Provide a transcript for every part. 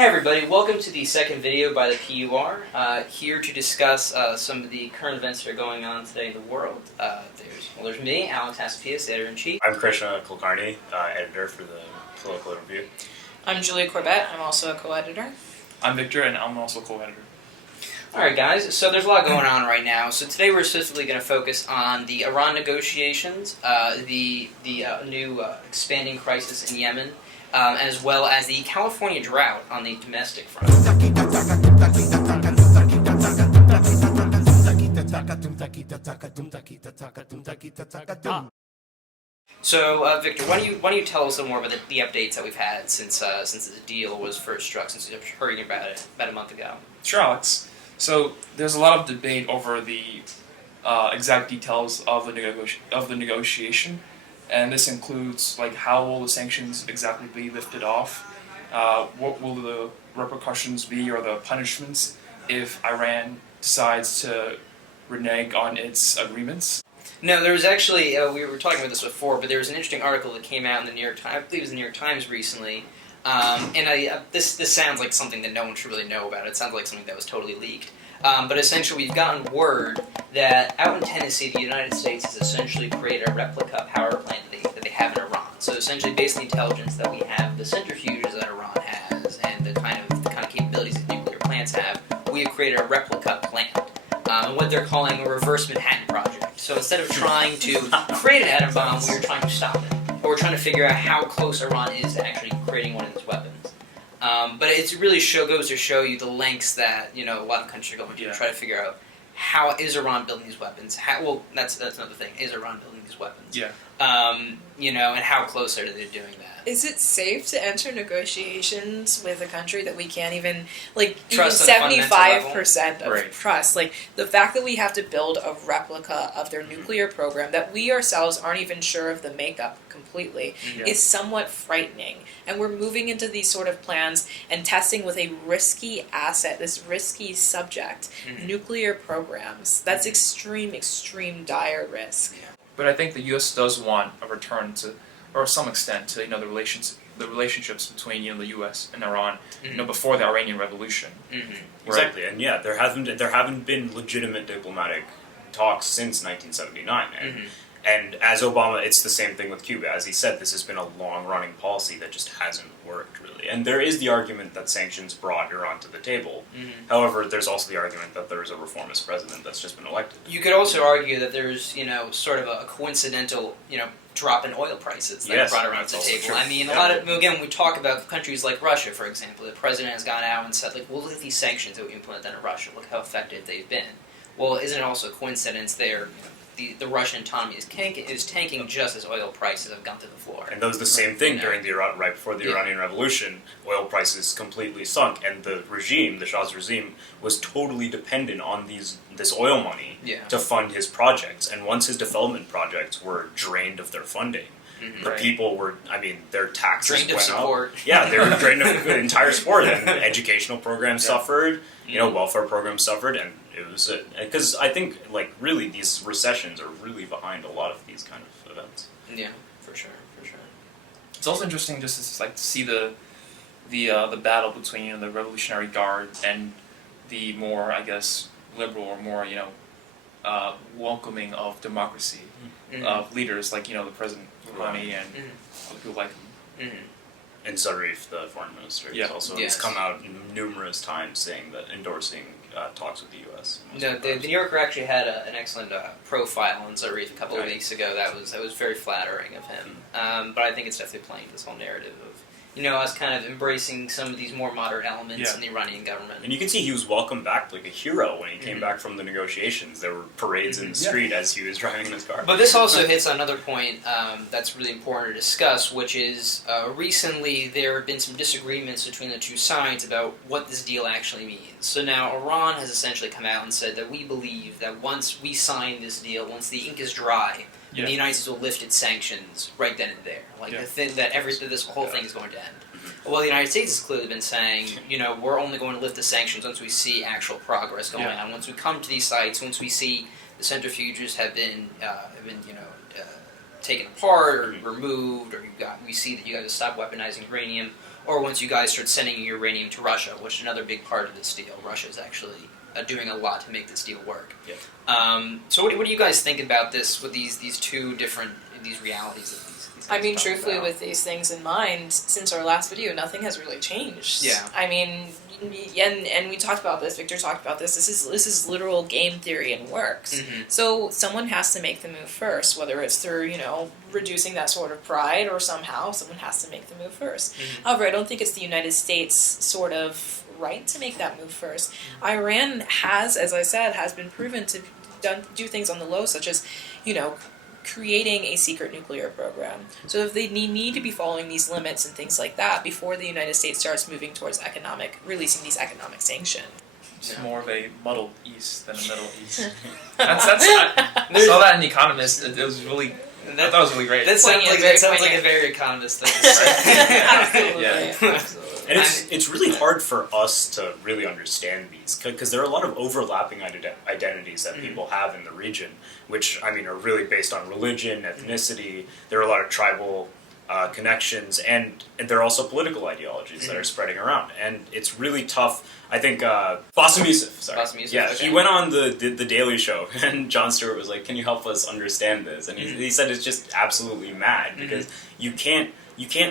Hi everybody, welcome to the second video by the PUR, here to discuss some of the current events that are going on today in the world. There's me, Alex Hasapidis, editor-in-chief. I'm Krishna, Kulkarni, editor for the Political Review. I'm Corbett, I'm also a co-editor. I'm Victor, and I'm also co-editor. Alright guys, so there's a lot going on right now. So today we're specifically going to focus on the Iran negotiations, the new expanding crisis in Yemen, as well as the California drought on the domestic front. So, Victor, why don't you tell us a little more about the updates that we've had since the deal was first struck, since we heard about it about a month ago? Sure, Alex. So there's a lot of debate over the exact details of the negotiation. And this includes, like, how will the sanctions exactly be lifted off? What will the repercussions be, or the punishments, if Iran decides to renege on its agreements? No, there was actually, we were talking about this before, but there was an interesting article that came out in the New York Times, I believe it was the New York Times recently, this sounds like something that no one should really know about. It sounds like something that was totally leaked. But essentially, we've gotten word that out in Tennessee, the United States has essentially created a replica power plant that they have in Iran. So essentially, based on the intelligence that we have, the centrifuges that Iran has, and the kind of capabilities that nuclear plants have, we have created a replica plant, and what they're calling a reverse Manhattan project. So instead of trying to create an atom bomb, we are trying to stop it, or we're trying to figure out how close Iran is to actually creating one of these weapons. But it really goes to show you the lengths that a lot of countries are going to try to figure out how is Iran building these weapons. That's another thing. Is Iran building these weapons? Yeah. And how close are they doing that? Is it safe to enter negotiations with a country that we can't even, Trust even on a fundamental 75% of Right. trust? Like, the fact that we have to build a replica of their nuclear program that we ourselves aren't even sure of the makeup completely is somewhat frightening. And we're moving into these sort of plans and testing with a risky asset, this risky subject, nuclear programs. That's extreme dire risk. But I think the U.S. does want a return to, or some extent, to the relationships between the U.S. and Iran, before the Iranian Revolution. Exactly, and there haven't been legitimate diplomatic talks since 1979, and as Obama, it's the same thing with Cuba. As he said, this has been a long-running policy that just hasn't worked, really. And there is the argument that sanctions brought Iran to the table. However, there's also the argument that there's a reformist president that's just been elected. You could also argue that there's, sort of a coincidental, drop in oil prices that brought Iran to the table. True. I mean, again, when we talk about countries like Russia, for example, the president has gone out and said, well, look at these sanctions that we implemented in Russia. Look how effective they've been. Well, isn't it also a coincidence there? The Russian economy is tanking just as oil prices have gone to the floor. And that was the same thing during right before the Iranian Revolution. Oil prices completely sunk, and the Shah's regime, was totally dependent on this oil money to fund his projects. And once his development projects were drained of their funding, the people were, their taxes drained went of support. up. Yeah, they were drained of the entire support, and educational programs suffered, welfare programs suffered, and it was because I think, really, these recessions are really behind a lot of these kind of events. Yeah, for sure. It's also interesting just to see the battle between the Revolutionary Guard and the more, I guess, liberal or more welcoming of democracy of leaders like the President Rouhani and other people like him. And Zarif, the foreign minister, has come out numerous times saying that endorsing talks with the U.S. No, the New Yorker actually had an excellent profile on Zarif a couple of weeks ago. That was very flattering of him. But I think it's definitely playing this whole narrative of us kind of embracing some of these more moderate elements in the Iranian government. And you can see he was welcomed back like a hero when he came back from the negotiations. There were parades in the street as he was driving in his car. But this also hits on another point that's really important to discuss, which is recently there have been some disagreements between the two sides about what this deal actually means. So now Iran has essentially come out and said that we believe that once we sign this deal, once the ink is dry, the United States will lift its sanctions right then and there. This whole thing is going to end. Well, the United States has clearly been saying, we're only going to lift the sanctions once we see actual progress going on. Once we come to these sites, once we see the centrifuges have been taken apart or removed, or we see that you got to stop weaponizing uranium. or once you guys start sending your uranium to Russia, which is another big part of this deal. Russia is actually doing a lot to make this deal work. Yeah. So what do you guys think about this with these two different realities that these I mean, guys talk truthfully, about? with these things in mind, since our last video, nothing has really changed. Yeah. I mean, and we talked about this. Victor talked about this. This is literal game theory and works. Mhm. So someone has to make the move first, whether it's through reducing that sort of pride or somehow someone has to make the move first. Mhm. However, I don't think it's the United States sort of right to make that move first. Iran has, as I said, has been proven to do things on the low, such as creating a secret nuclear program. So if they need to be following these limits and things like that before the United States starts moving towards releasing these economic sanctions. It's Yeah. more of a muddled East than a Middle East. I saw that in The Economist. It was really. I thought it was really great. That sounds Poignant, like very a very economist thing to say. Absolutely. Yeah. Absolutely. And it's really hard for us to really understand these because there are a lot of overlapping identities that people have in the region, which I mean are really based on religion, ethnicity. There are a lot of tribal connections, and there are also political ideologies that are spreading around, and it's really tough. I think Bassem Youssef, Okay. he went on the Daily Show, and Jon Stewart was like, "Can you help us understand this?" And he said it's just absolutely mad because you can't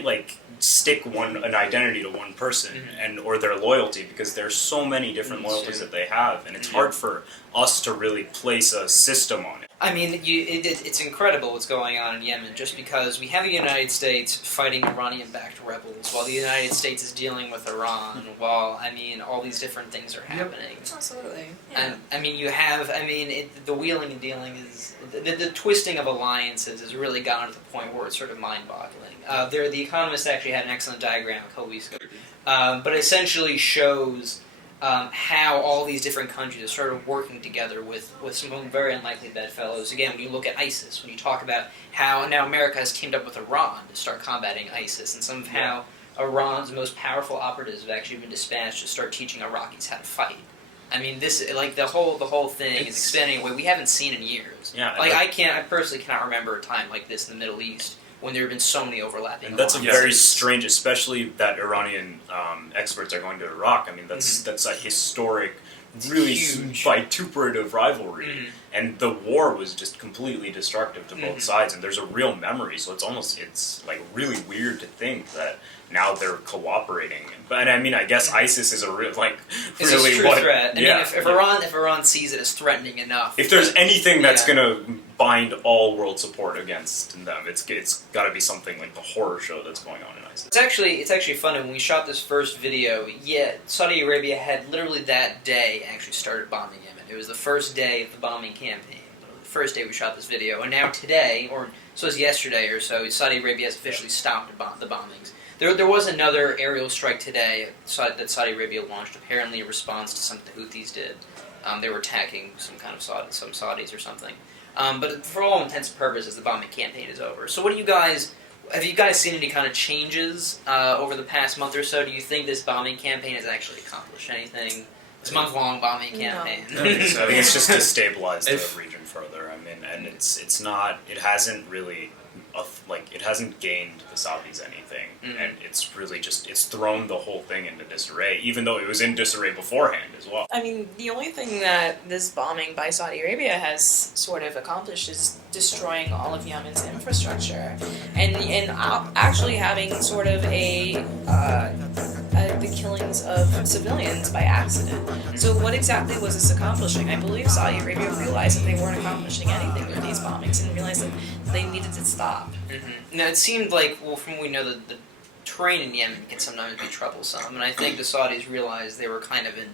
like stick an identity to one person and or their loyalty because there's so many different loyalties that they have, and it's hard for us to really place a system on it. I mean, it's incredible what's going on in Yemen, just because we have the United States fighting Iranian-backed rebels, while the United States is dealing with Iran, while, I mean, all these different things are happening. Absolutely. And, I mean, the wheeling and dealing is, the twisting of alliances has really gotten to the point where it's sort of mind-boggling. The Economist actually had an excellent diagram a couple weeks ago, but it essentially shows how all these different countries are sort of working together with some very unlikely bedfellows. Again, when you look at ISIS, when you talk about how now America has teamed up with Iran to start combating ISIS, and some of how Iran's most powerful operatives have actually been dispatched to start teaching Iraqis how to fight. I mean, this the whole thing is expanding in a way we haven't seen in years. Yeah, I personally cannot remember a time like this in the Middle East when there have been so many overlapping. And that's a alliances. very strange, especially that Iranian experts are going to Iraq. I mean, that's a historic, really Huge. vituperative rivalry, and the war was just completely destructive to both sides. And there's a real memory, so it's like really weird to think that now they're cooperating. But I mean, I guess ISIS is a real It's really a true what. threat. I Yeah, mean, if Iran sees it as threatening enough, if there's anything that's Yeah. gonna bind all world support against them, it's got to be something like the horror show that's going on in ISIS. It's actually funny when we shot this first video. Yeah, Saudi Arabia had literally that day actually started bombing Yemen. It was the first day of the bombing campaign. Literally the first day we shot this video, and now today, or so it was yesterday or so, Saudi Arabia has officially stopped the bombings. There was another aerial strike today that Saudi Arabia launched, apparently in response to something the Houthis did. They were attacking some Saudis or something. But for all intents and purposes, the bombing campaign is over. So have you guys seen any kind of changes over the past month or so? Do you think this bombing campaign has actually accomplished anything? This month-long bombing campaign? I think it's just destabilized the region further. I mean, and it hasn't really, it hasn't gained the Saudis anything, and it's really it's thrown the whole thing into disarray, even though it was in disarray beforehand as well. I mean, the only thing that this bombing by Saudi Arabia has sort of accomplished is destroying all of Yemen's infrastructure, and actually having sort of the killings of civilians by accident. So what exactly was this accomplishing? I believe Saudi Arabia realized that they weren't accomplishing anything with these bombings and realized that they needed to stop. Now, it seemed like, well, from what we know, the terrain in Yemen can sometimes be troublesome, and I think the Saudis realized they were kind of in,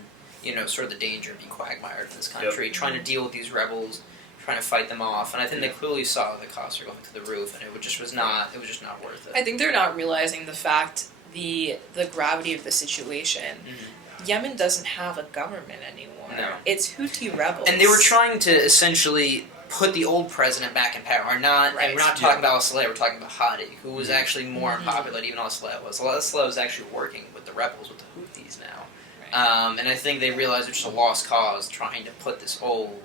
sort of the danger of being quagmired in this country, trying to deal with these rebels, trying to fight them off, and I think they clearly saw the costs are going to the roof, and it was just not worth it. I think they're not realizing the gravity of the situation. Yemen doesn't have a government anymore. No. It's Houthi rebels. And they were trying to essentially put the old president back in power. We're not talking about al-Saleh, we're talking about Hadi, who was actually more unpopular than even al-Saleh was. Al-Saleh was actually working with the rebels, with the Houthis now. And I think they realized it's just a lost cause trying to put this old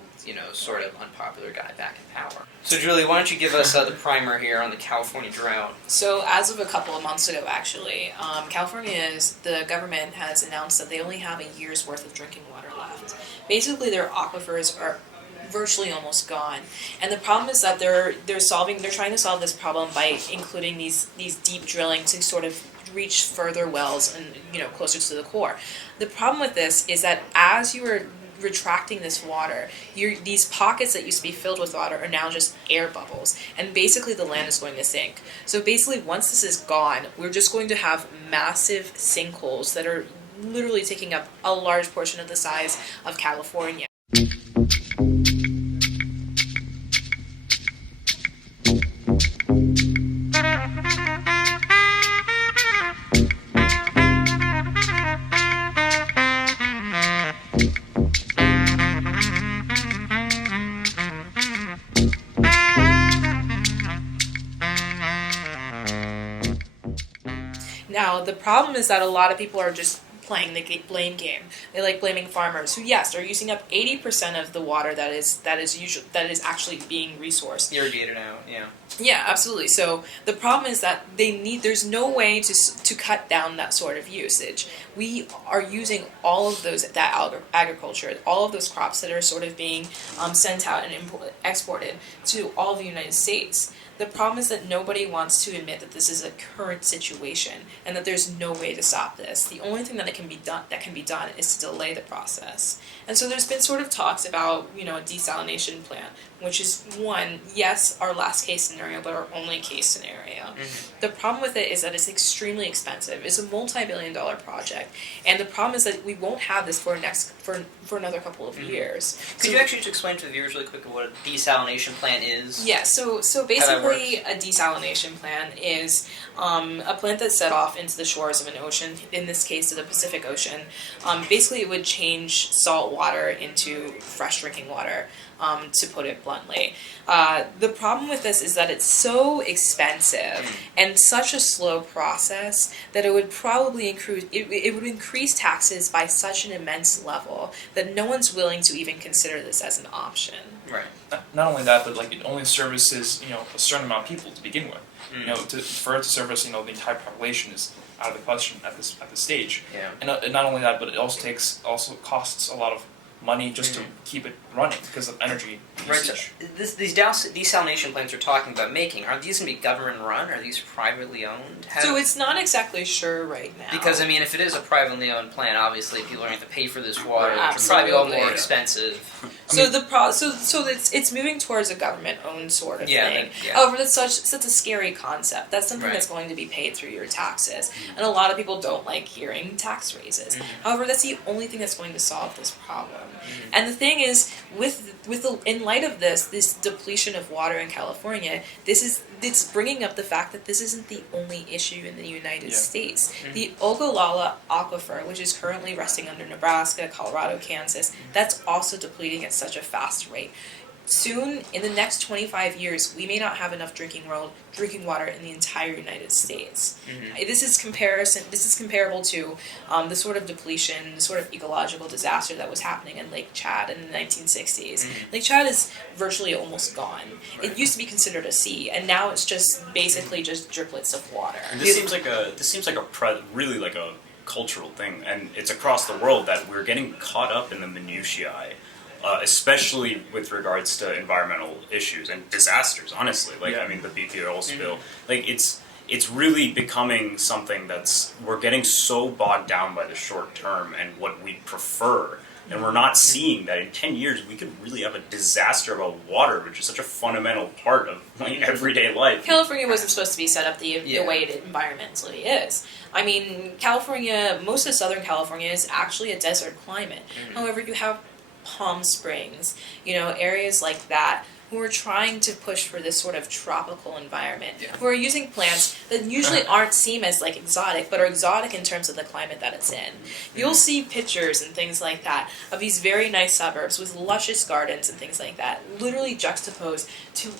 sort of unpopular guy back in power. So Julie, why don't you give us the primer here on the California drought? So as of a couple of months ago, actually, the government has announced that they only have a year's worth of drinking water left. Basically, their aquifers are virtually almost gone, and the problem is that they're trying to solve this problem by including these deep drilling to sort of reach further wells and closer to the core. The problem with this is that as you are retracting this water, these pockets that used to be filled with water are now just air bubbles, and basically the land is going to sink. So basically, once this is gone, we're just going to have massive sinkholes that are literally taking up a large portion of the size of California. Now, the problem is that a lot of people are just playing the blame game. They like blaming farmers who, yes, are using up 80% of the water that is actually being resourced. Irrigated out, yeah. Yeah, absolutely. So the problem is that there's no way to cut down that sort of usage. We are using all of agriculture, all of those crops that are sort of being sent out and exported to all of the United States. The problem is that nobody wants to admit that this is a current situation and that there's no way to stop this. The only thing that can be done is to delay the process. And so there's been sort of talks about, a desalination plant, which is our last case scenario, but our only case scenario. Mm-hmm. The problem with it is that it's extremely expensive. It's a multi-billion-dollar project, and the problem is that we won't have this for another couple of years. Could you actually just explain to the viewers really quick what a desalination plant is? Yeah, so basically a desalination plant is a plant that's set off into the shores of an ocean, in this case the Pacific Ocean. Basically, it would change salt water into fresh drinking water, to put it bluntly. The problem with this is that it's so expensive and such a slow process that it would probably increase taxes by such an immense level that no one's willing to even consider this as an option. Right. Not only that, but it only services a certain amount of people to begin with. For it to service the entire population is out of the question at this stage. Yeah. And not only that, but it also costs a lot of money just to keep it running because of energy usage. Right. So these desalination plants we're talking about making, are these going to be government run? Are these privately owned? So it's not exactly sure right now. Because if it is a privately owned plant, obviously people are going to have to pay for this water, which Absolutely. will probably be all more expensive. So it's moving towards a government-owned sort of thing. Yeah. However, that's such a scary concept. That's something Right. that's going to be paid through your taxes, and a lot of people don't like hearing tax raises. However, that's the only thing that's going to solve this problem. And the thing is, in light of this depletion of water in California, it's bringing up the fact that this isn't the only issue in the United States. The Ogallala Aquifer, which is currently resting under Nebraska, Colorado, Kansas, that's also depleting at such a fast rate. Soon, in the next 25 years, we may not have enough drinking water in the entire United States. This is comparable to the sort of depletion, the sort of ecological disaster that was happening in Lake Chad in the 1960s. Lake Chad is virtually almost gone. Right. It used to be considered a sea, and now it's just basically just driplets of water. And this seems like really like a cultural thing, and it's across the world that we're getting caught up in the minutiae. Especially with regards to environmental issues and disasters, honestly. The BP oil spill. It's really becoming something we're getting so bogged down by the short term and what we prefer. And we're not seeing that in 10 years we could really have a disaster about water, which is such a fundamental part of everyday life. California wasn't supposed to be set up the way it environmentally is. California, most of Southern California is actually a desert climate. However, you have Palm Springs, areas like that, who are trying to push for this sort of tropical environment, who are using plants that usually aren't seen as exotic, but are exotic in terms of the climate that it's in. You'll see pictures and things like that of these very nice suburbs with luscious gardens and things like that, literally juxtaposed to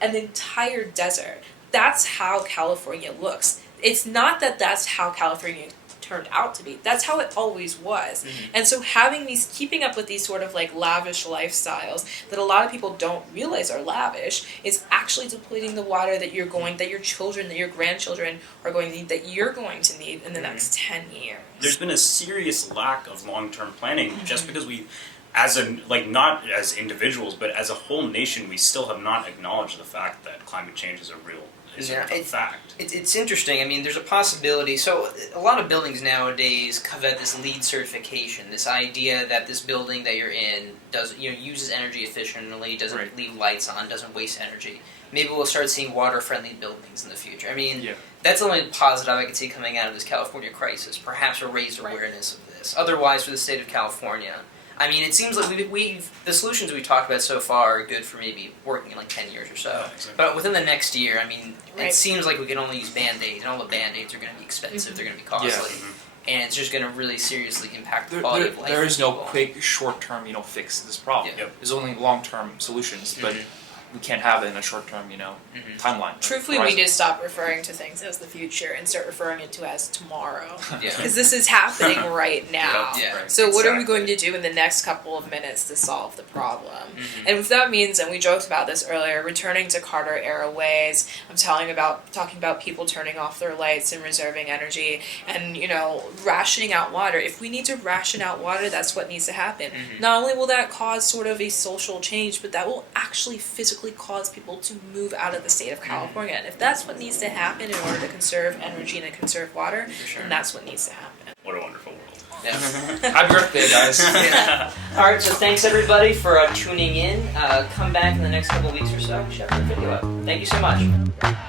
an entire desert. That's how California looks. It's not that that's how California turned out to be. That's how it always was. And so keeping up with these sort of like lavish lifestyles that a lot of people don't realize are lavish is actually depleting the water that your children, that your grandchildren are going to need, that you're going to need in the next 10 years. There's been a serious lack of long-term planning just because we, not as individuals, but as a whole nation, we still have not acknowledged the fact that climate change is a fact. It's interesting. I mean, there's a possibility. So a lot of buildings nowadays covet this LEED certification. This idea that this building that you're in uses energy efficiently, doesn't leave lights on, doesn't waste energy. Maybe we'll start seeing water-friendly buildings in the future. I mean, that's the only positive I could see coming out of this California crisis. Perhaps a raised awareness of this. Otherwise, for the state of California, I mean, it seems like the solutions we've talked about so far are good for maybe working in like 10 years or so. Yeah, exactly. But within the next year, I mean, it seems like we can only use Band-Aids, and all the Band-Aids are going to be expensive, they're going to be costly, and it's just going to really seriously impact the quality of life. There is no people. quick, short-term, fix to this problem. Yeah. There's only long-term solutions, but we can't have it in a short-term, timeline. Truthfully, we need to stop referring to things as the future and start referring it to as tomorrow. Yeah. Because this is happening right now. Yeah. So what are we going to do in the next couple of minutes to solve the problem? And if that means, and we joked about this earlier, returning to Carter era ways, I'm talking about people turning off their lights and reserving energy, and rationing out water. If we need to ration out water, that's what needs to happen. Not only will that cause sort of a social change, but that will actually physically cause people to move out of the state of California. And if that's what needs to happen in order to conserve energy and to conserve water, then that's what needs to happen. What a wonderful world. Yeah. Happy birthday, guys. All right, so thanks everybody for tuning in. Come back in the next couple of weeks or so and check the video out. Thank you so much.